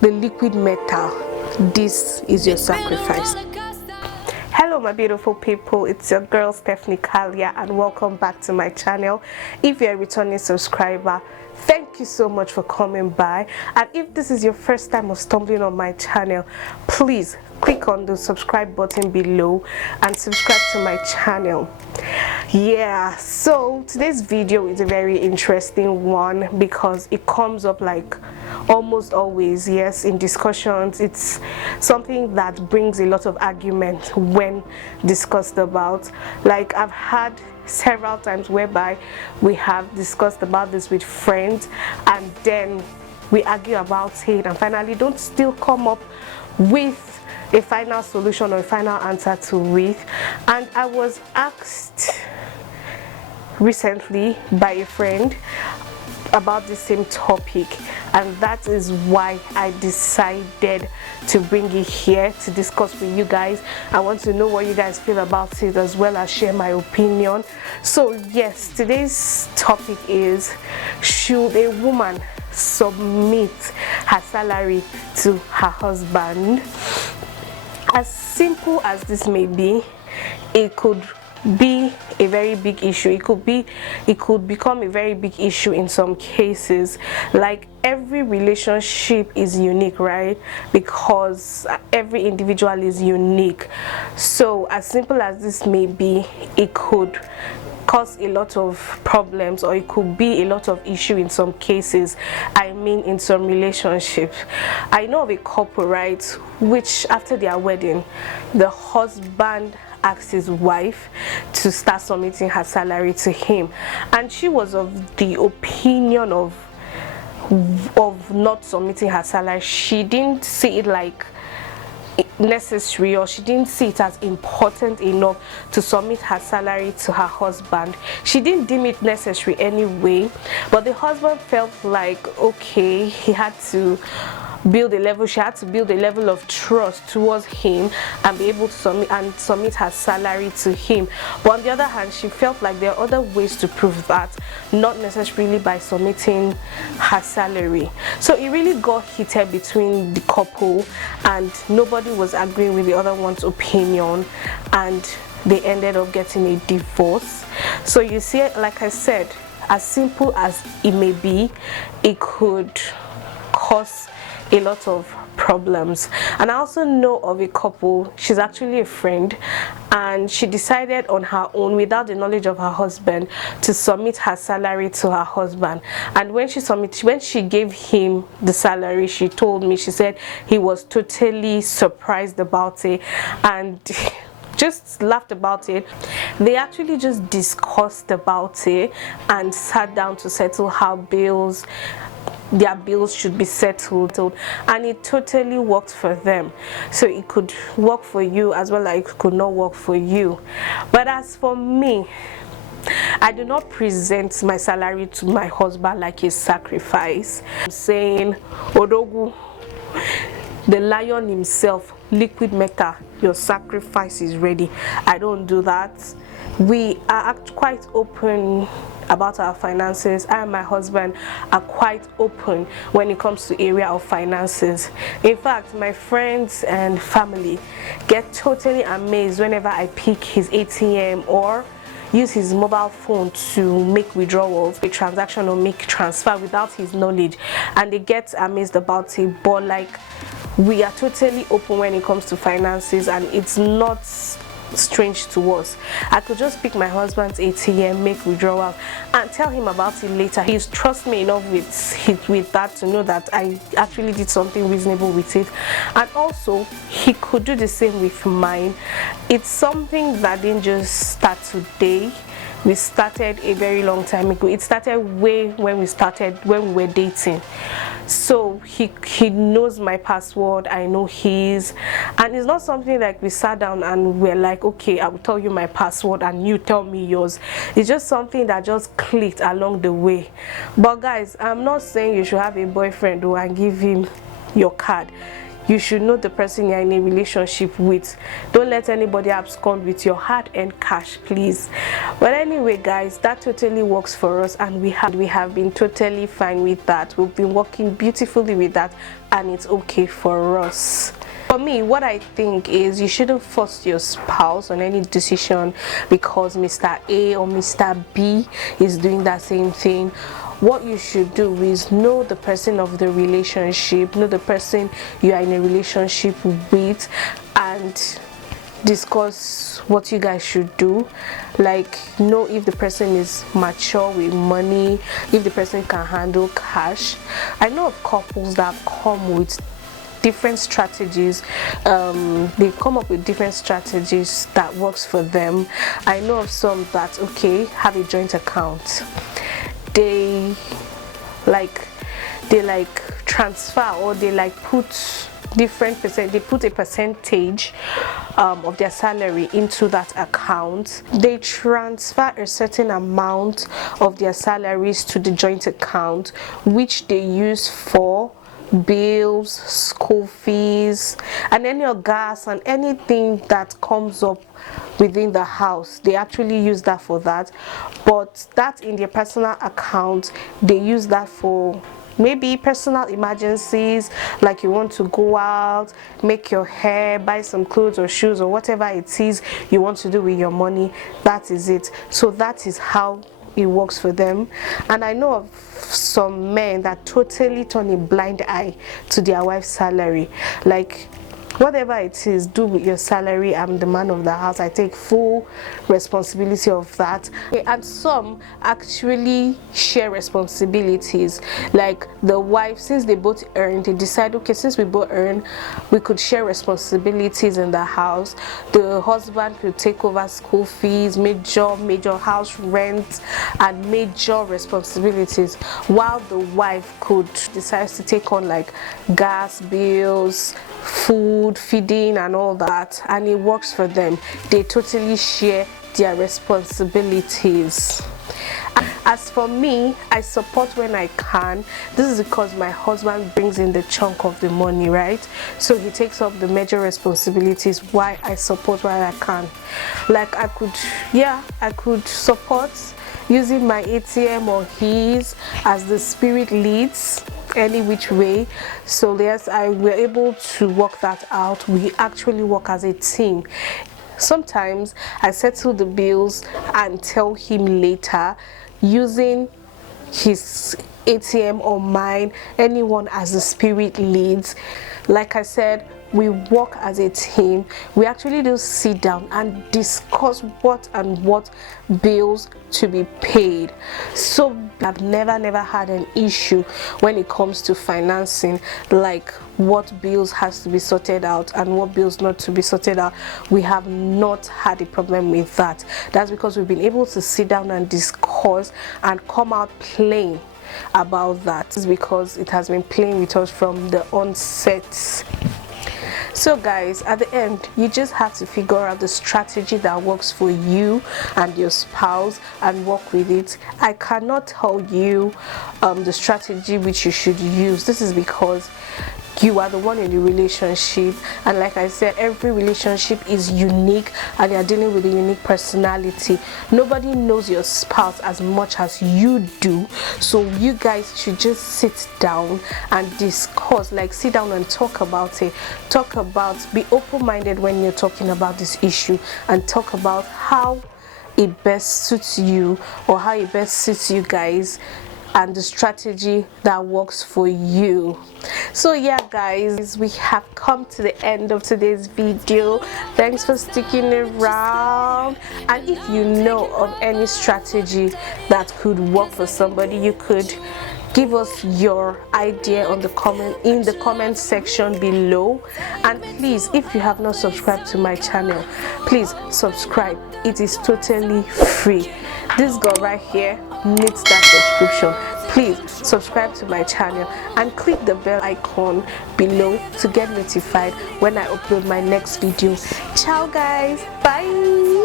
the liquid metal. This is your sacrifice. Hello my beautiful people, it's your girl Stephanie Kalia and welcome back to my channel. If you're a returning subscriber, thank you so much for coming by, and if this is your first time of stumbling on my channel, please click on the subscribe button below and subscribe to my channel. Yeah, so today's video is a very interesting one because it comes up like almost always, yes, in discussions. It's something that brings a lot of argument when discussed about. Like I've had several times whereby we have discussed about this with friends and then we argue about it and finally don't still come up with a final solution or a final answer to it. And I was asked recently by a friend about the same topic, and that is why I decided to bring it here to discuss with you guys. I want to know what you guys feel about it as well as share my opinion. So yes, today's topic is, should a woman submit her salary to her husband? As simple as this may be, it could be a very big issue. It could become a very big issue in some cases. Like every relationship is unique, right? Because every individual is unique. So as simple as this may be, it could cause a lot of problems, or it could be a lot of issue in some cases. I mean, in some relationships. I know of a couple, right, which after their wedding, the husband asked his wife to start submitting her salary to him, and she was of the opinion of not submitting her salary. She didn't see it like necessary, or she didn't see it as important enough to submit her salary to her husband. She didn't deem it necessary anyway, but the husband felt like, okay, she had to build a level of trust towards him and be able to submit her salary to him. But on the other hand, she felt like there are other ways to prove that, not necessarily by submitting her salary. So it really got heated between the couple and nobody was agreeing with the other one's opinion, and they ended up getting a divorce. So you see, like I said, as simple as it may be, it could cause a lot of problems. And I also know of a couple, she's actually a friend, and she decided on her own, without the knowledge of her husband, to submit her salary to her husband. And when she gave him the salary, she told me, she said he was totally surprised about it and just laughed about it. They actually just discussed about it and sat down to settle how their bills should be settled, and it totally worked for them. So it could work for you as well as it could not work for you. But as for me, I do not present my salary to my husband like a sacrifice. I'm saying, Odogu, the lion himself, liquid metal, your sacrifice is ready. I don't do that. We are quite open about our finances. I and my husband are quite open when it comes to area of finances. In fact, my friends and family get totally amazed whenever I pick his ATM or use his mobile phone to make withdrawals, a transaction, or make transfer without his knowledge, and they get amazed about it. But like, we are totally open when it comes to finances, and it's not strange to us. I could just pick my husband's ATM, make withdrawal, and tell him about it later. He's trust me enough with that to know that I actually did something reasonable with it. And also, he could do the same with mine. It's something that didn't just start today. We started a very long time ago. It started way when we were dating. So he knows my password, I know his, and it's not something like we sat down and we're like, okay, I will tell you my password and you tell me yours. It's just something that just clicked along the way. But guys, I'm not saying you should have a boyfriend and give him your card. you should know the person you're in a relationship with. Don't let anybody abscond with your hard-earned cash, please. But anyway guys, that totally works for us, and we have been totally fine with that. We've been working beautifully with that, and it's okay for us. For me, what I think is you shouldn't force your spouse on any decision because Mr. A or Mr. B is doing that same thing. What you should do is know the person of the relationship, know the person you are in a relationship with, and discuss what you guys should do. Like, know if the person is mature with money, if the person can handle cash. I know of couples that come with different strategies. They come up with different strategies that works for them. I know of some that, okay, have a joint account. They transfer, or they put different percent, they put a percentage of their salary into that account. They transfer a certain amount of their salaries to the joint account, which they use for bills, school fees, and any of gas and anything that comes up within the house. They actually use that for that. But that in their personal account, they use that for maybe personal emergencies, like you want to go out, make your hair, buy some clothes or shoes or whatever it is you want to do with your money. That is it. So that is how it works for them. And I know of some men that totally turn a blind eye to their wife's salary. Like, whatever it is, do with your salary. I'm the man of the house, I take full responsibility of that. And some actually share responsibilities. Like the wife, since they both earn, they decide, okay, since we both earn, we could share responsibilities in the house. The husband could take over school fees, major house rent, and major responsibilities, while the wife could decide to take on like gas bills, food, feeding, and all that. And it works for them. They totally share their responsibilities. As for me, I support when I can. This is because my husband brings in the chunk of the money, right? So he takes up the major responsibilities, why I support while I can. Like I could support using my ATM or his as the spirit leads, any which way. So yes, we're able to work that out. We actually work as a team. Sometimes I settle the bills and tell him later, using his ATM or mine, anyone as the spirit leads. Like I said, we work as a team. We actually do sit down and discuss what bills to be paid. So I've never had an issue when it comes to financing, like what bills has to be sorted out and what bills not to be sorted out. We have not had a problem with that. That's because we've been able to sit down and discuss and come out plain about that. It's because it has been playing with us from the onset. So guys, at the end, you just have to figure out the strategy that works for you and your spouse and work with it. I cannot tell you the strategy which you should use. This is because you are the one in the relationship, and like I said, every relationship is unique and you're dealing with a unique personality. Nobody knows your spouse as much as you do, so you guys should just sit down and discuss, like sit down and talk about it. Be open-minded when you're talking about this issue, and talk about how it best suits you or how it best suits you guys, and the strategy that works for you. So yeah guys, we have come to the end of today's video. Thanks for sticking around, and if you know of any strategy that could work for somebody, you could give us your idea in the comment section below. And please, if you have not subscribed to my channel, please subscribe. It is totally free. This girl right here needs that subscription. Please subscribe to my channel and click the bell icon below to get notified when I upload my next video. Ciao guys, bye.